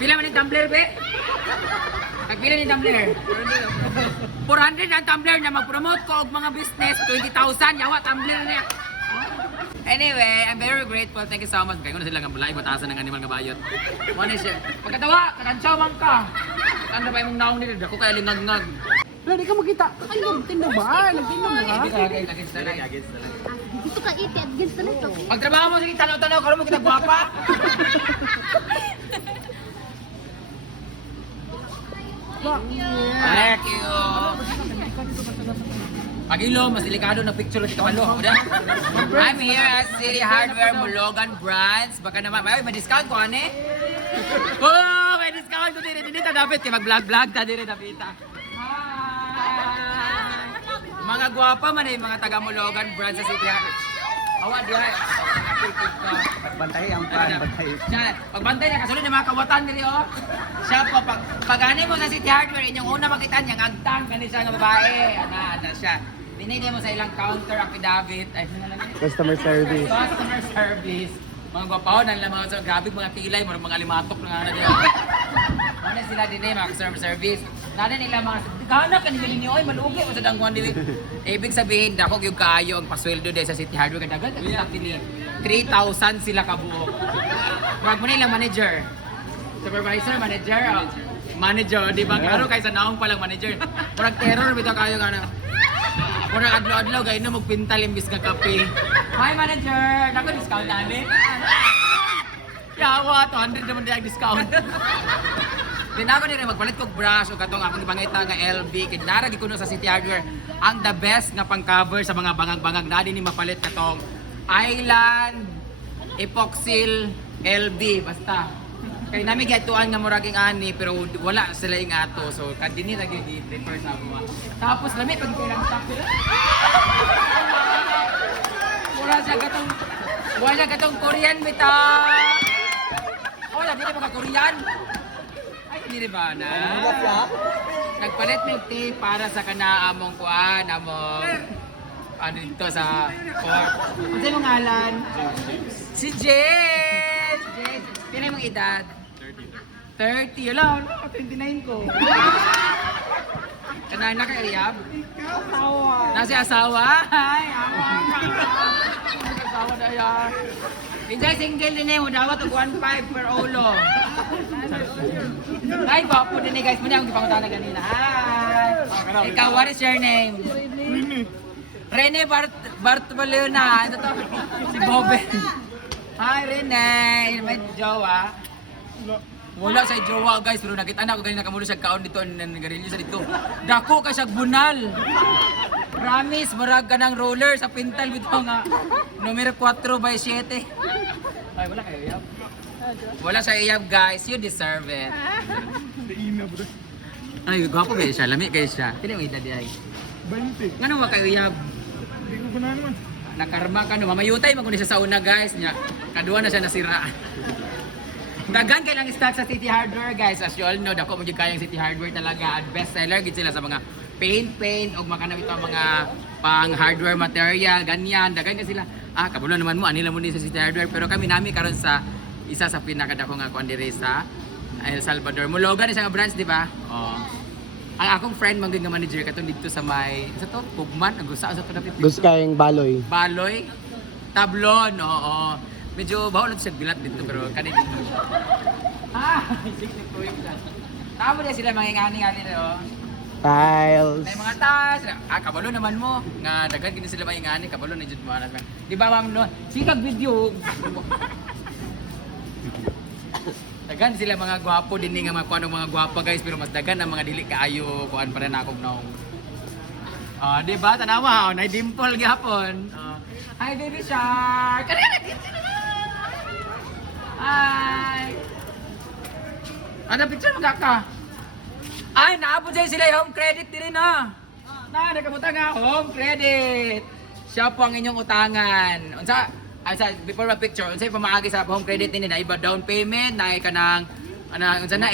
Pila man yung tumbler, be? Pagpila ni tumbler? 400 ang tumbler na mag-promote ko og mga business, 20,000, yawa tumbler niya. Anyway, I'm very grateful. Thank you so much. Kaya ko na sila nga bulay, batasan ng animal nga bayot. One is pagkatawa, kakansyaw man ka. Ano ba yung naong nila? Ako kaya lingag-ngag. Wala, di ka makita. Tindog ba? Nagtindog ba? Hindi ka against talaga. Dito ka iti, against na ito. Pagtrabaho mo, sige, tanaw-tanaw, karoon mo kita guwapa. Thank you. Pag-ilo, mas delikado na picture dito malo. I'm here at City Hardware Mologan Brands. Baka naman, may discount ko, ane? Oh, may discount ko din. Dito dapat kayo mag-vlog-vlog ta din dapat. Hi! Mga gwapa man eh, mga taga Mologan Brands sa City Hardware. Awa, di ay. Pagbantay ang pagbantay. Siya, pagbantay niya, kasunod ng mga kawatan nila, oh. Siya po, pag-ani mo sa City Hardware, inyong una makita niya, agtang ka siya ng babae. Ana siya. Dinigyan mo sa ilang counter, affidavit. Ay, Customer service. customer service. Mga gwapahon, nila mga so, grabe mga kilay, mga limatok na nga na diyan. Ano sila din eh, mga customer service. Nada nila mga, gana ka nila ninyo, ay malugi mo sa dangguan din. Ibig sabihin, dako yung kaayo ang pasweldo din sa City Hardware. Kadagal, tagli 3,000 sila kabuok. Wag mo nila manager. Supervisor, manager, oh. Manager, di ba? Karo kayo sa naong palang manager. Parang terror, bitaw kayo gana. Parang adlaw-adlaw, gaya na magpintal imbis nga kape. Hi manager! Naku, discount namin. Yawa, 200 naman din ang discount. Di na ako nila magpalit kong brush o katong akong ibangita nga LB. Kinaragi ko no sa City Hardware. Ang the best nga pang-cover sa mga bangag-bangag na din ni mapalit katong Island Epoxyl LB. Basta. Kaya namin gatuan nga muraging ani pero wala sila yung ato. So kadini lagi di-prefer sa ako. Tapos lami pag kailang stock sila. Wala gatong Korean bita. Oh, dili mga Korean. Ay dili ba na? Nagpalit ng tea para sa kana among kuan, among ano dito sa court. Ano yung ngalan? Si Jess! Jess! Pila mong edad? 30. Wala, 29 ko. Kanaan na kay Riyab? Asawa. Nasi asawa? Ay, awa ka. Asawa na yan. Pinjay single din eh, dawat og 1.5 per ulo. Ay, gwapo din eh guys. Muna akong gipangutan na ganina. Hi! Ikaw, what is your name? Rene Bartolona. Ano to? Si Boben. Hi, Rene. May jowa. Wala sa jowa guys, pero nakita na ako ganyan nakamulo siya kaon dito ng garilyo sa dito. Dako ka siya bunal. Promise, marag ka ng roller sa pintal bito nga. Numero 4 by 7. Ay, wala kayo iyab. Wala sa iyab guys, you deserve it. Ay, gwapo kayo siya, lami kayo siya. Pili mo edad ay. 20. Ngano ba kayo iyab? Hindi ko na naman. Nakarma ka no, mamayutay man kundi siya sa una guys niya. Kaduha na siya nasiraan. Dagan kay lang stock sa City Hardware guys. As you all know, dako mo gyud kayang City Hardware talaga at best seller gid sila sa mga paint og makanang ito mga pang hardware material, ganyan. Dagan ka sila. Kabulo naman mo anila mo din sa City Hardware pero kami nami karon sa isa sa pinakadako nga kuan diri sa El Salvador. Mologan siya nga branch, di ba? Oh. Ang akong friend man nga manager katong dito sa may sa to Pugman, ang gusto sa to na Gusto kayong baloy. Baloy, Tablon, oo. Medyo bawal siya bilat dito pero kanina dito. Tama din sila mga ingani-ngani na oh. Tiles. May mga tiles. Kabalo naman mo. Nga daghan gini sila mga ingani, kabalo na jud mo anak. Di ba ma'am no? Sikag video. Daghan sila mga gwapo din nga mga kuan mga gwapa guys pero mas daghan ang mga dili kaayo kuan pa rin akong naong. Di ba tanawa na dimple gyapon. Hi baby shark. Hi! Ano picture mo ka? Ay, naabot sa'yo sila yung home credit din na. Nakamuta nga, home credit. Siya po ang inyong utangan. Before my picture, unsay pamaagi sa home credit din na iba down payment, na ka ng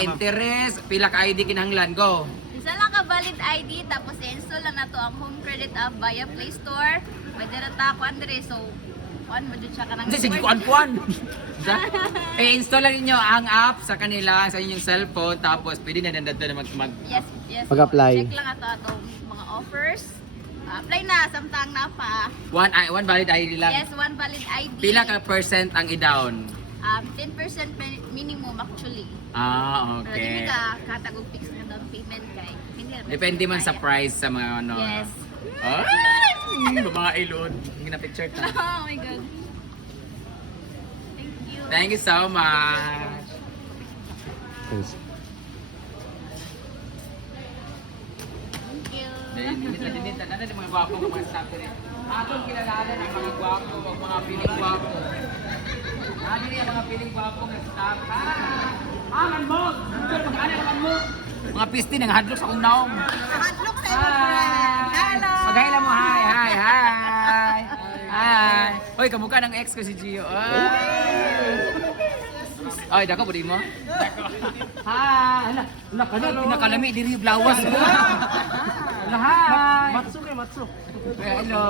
interest, pila ka ID kinahanglan, go. Isa lang ka valid ID, tapos i-install lang na to ang home credit app via Play Store. Pwede na ta ako, Andre. So, kuan mo dyan siya ka nang... Kasi sige, kuan-kuan. I-install lang ninyo ang app sa kanila, sa inyong cellphone, tapos pwede na nandito na Yes. Mag-apply. Check lang ato atong mga offers. Apply na, samtang na pa. one valid ID lang. Yes, one valid ID. Pila ka percent ang i-down? 10% minimum actually. Ah, Pero hindi okay. ka katagog fix na down payment kay. Hindi na Depende man sa bayad. price sa mga ano. Yes. Ay! Mga ilod. Hindi na picture ta. Oh my god. Thank you. Thank you so much. Yes. Thank you. Dinita. Nana yung mga gwapo ng mga staff rin. Atong kilalanan ang mga gwapo, ang mga piling gwapo. Nani rin ang mga piling gwapo ng staff. Man mo! Ano naman mo? Mga pisti ng hadlok sa kong naong. Hadlok sa Hello! Mag-hi mo, hi! Hoy, kamukha ng ex ko si Gio. Ay, dako po di mo? Hi! Pinakalami, diri yung blawas mo. Hi! Matsu kay Matsu. Hello!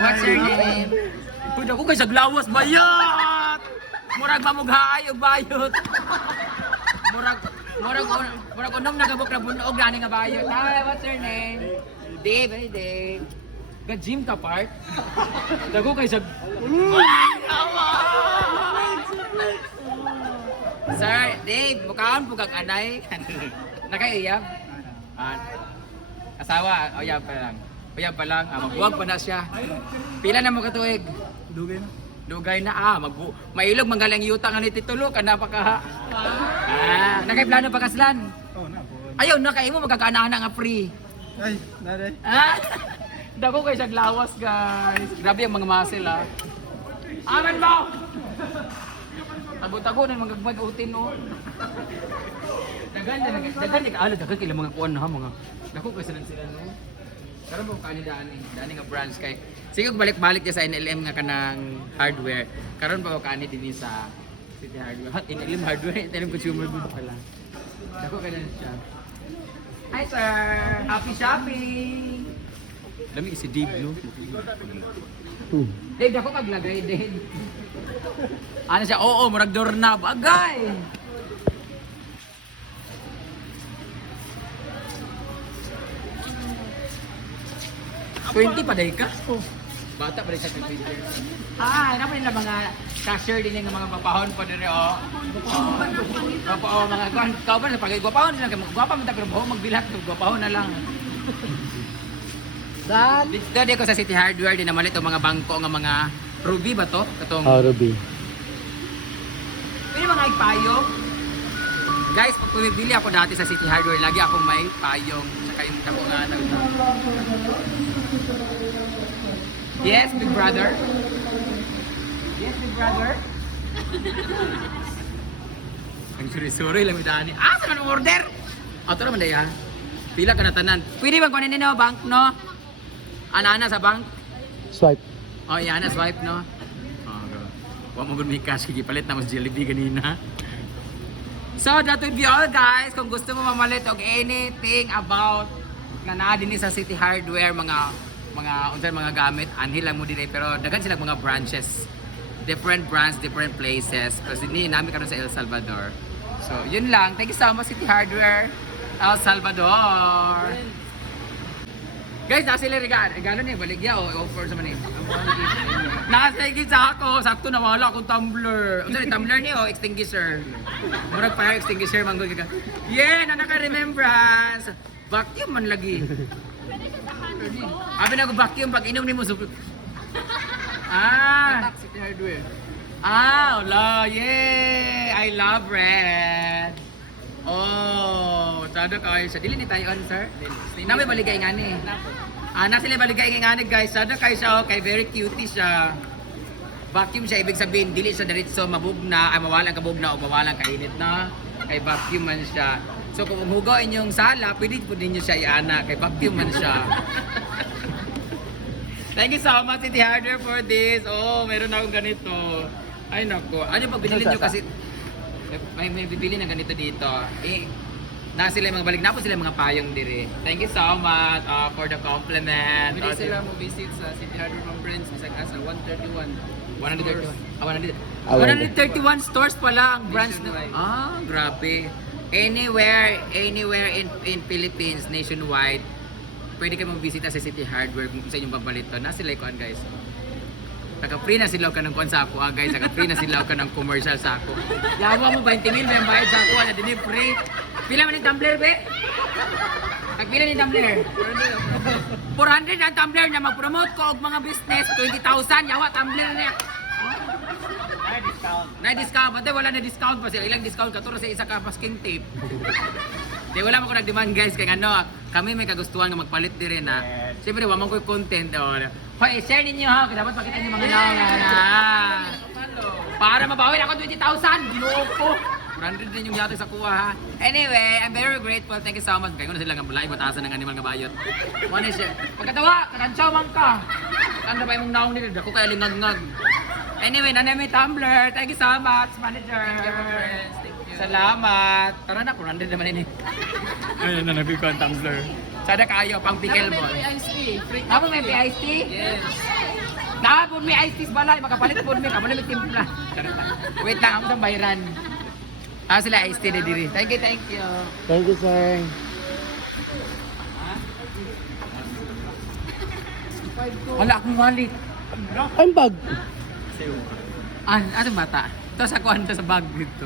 What's your name? Uy, dako kay sa glawas, bayot! Murag mamughaay o bayot. Murag unong nagabok na bunog gani nga bayot. Hi, what's your name? Dave, hey Dave. Ga-gym ka part? Dako kay sa... Sir, Dave, mukhaan po kang anay. Nakaiyak? Asawa, o yan pa lang. O yan pa lang, magbuwag pa na siya. Pila na mo katuig? Dugay na. Dugay na mailog manggalang yuta nga ni Titulo ka napaka. Nakay plano pa kaslan. Oh, na po. Ayaw na kay mo magkakaana nga free. Ay, naday. Dako kay sa glawas guys. Grabe ang mga muscle Aman mo. Tago-tago na magagmag-utin no. Dagan dagan kila mga kuan ha mga. Dako kay sila no. Karon mo dani nga branch kay sige balik-balik sa NLM nga kanang hardware. Karon pa ko kaani dinhi sa City Hardware. NLM hardware, NLM consumer good pala. Dako kay na siya. Hi sir, happy shopping. Lami si Dave no. Dave dako kaglagay din. Ano siya? Oo, murag doorknob. Agay. $20 pa day ka? Bata pa day sa computer. Ano pa nila mga cashier din yung mga papahon pa din mga kuhan. Kau ba pag gwapahon din lang gwapa man ta pero buho magbilat gwapahon na lang. Dito ko sa City Hardware din naman ito mga bangko nga mga Ruby ba to? Katong Ruby. Pwede mga payong. Guys, pag pumibili ako dati sa City Hardware, lagi akong may payong. Tsaka yung dako nga Yes, big brother. Yes, big brother. Ang suri-suri lang dani. Saan ang order? Ito naman na yan. Pila ka na tanan. Pwede bang kunin nyo bank, no? Ana-ana sa bank? Swipe. Oh, yan na swipe, no? Huwag mo may cash, kikipalit na mas Jollibee kanina. So, that would be all guys. Kung gusto mo mamalit og anything about nga naa din sa City Hardware, mga gamit, anhil lang mo din pero daghan sila mga branches. Different brands, different places. Kasi ni namin karon sa El Salvador. So, yun lang. Thank you so much City Hardware, El Salvador. Guys, nasa sila regalo niya, baligya o offer sa manin. Nasa sa ako, sakto na wala akong tumbler. Ano tumbler niyo, extinguisher. Murag fire extinguisher manggo ka. Yeah, naka-remembrance. Vacuum man lagi. Abi na ko vacuum pag inom nimo so. City Hardware. Wala. Yay! I love red. Oh, tada kayo sa dili ni tayo sir. Na may baligay ngani. Na sila baligay ngani guys. Tada kayo siya kay very cutie siya. Vacuum siya ibig sabihin dili siya diretso mabugna ay mawalan ka bugna o mawalan ka init na. Kay vacuum man siya. So kung umugaw inyong sala, pwede po ninyo siya iana kay vacuum man siya. Thank you so much City Hardware for this. Oh, meron akong ganito. Ay nako. Ano pag binili niyo kasi may bibili ng ganito dito. Na sila yung mga balik na po sila yung mga payong diri. Thank you so much for the compliment. Pwede sila mo visit sa City Hardware ng Brands, bisag asa 131. 131. Ah, 131 stores pala ang branch na. Nationwide. Ah, grabe. Anywhere in Philippines, nationwide, pwede kayo mag-visita sa City Hardware kung sa inyong pabalito. Na sila ikuan guys. Naka-free na sila ka ng kuan sa ako guys. Naka-free na sila ka ng commercial sa ako. Yawa mo 20,000 na yung bayad sa ako. Na din free. Pila man yung tumbler be? Pagpila ni tumbler? 400 ang tumbler na mag-promote ko og mga business. 20,000. Yawa tumbler na. Na-discount. Pati wala na discount pa siya. Ilang discount ka? Turo sa isa ka masking tape. Di wala mo ko nag-demand guys. Kaya ano, kami may kagustuhan na magpalit din rin na. Siyempre, wala ko yung content. Hoy, share ninyo ha. Kasi dapat makita niyo mga naungan. Para mabawi ako 20,000. Ginoo ko. 100 din yung yate sa kuha ha. Anyway, I'm very grateful. Thank you so much. Kaya ko na sila nga bulay. Batasan ng animal nga bayot. One is pagkatawa, kakansyaw man ka. Ang nabay mong naong nila. Ako kaya lingag-ngag. Anyway, nanay may tumbler. Thank you so much, manager. Thank you. Salamat. Tara na, 400 naman ini. Ayun na, nabig ko ang tumbler. Sada kayo, pang pickleball. May iced tea. Free Ako may iced tea? Yes. Nakapon may iced tea balay, makapalit po may kamali may timpla. Wait lang, ako sa bayran. Sila iced tea na diri. Thank you, thank you. Thank you, sir. Wala akong wallet. Ang bag. Asang bata? Ito sa kuhan, ito sa bag dito.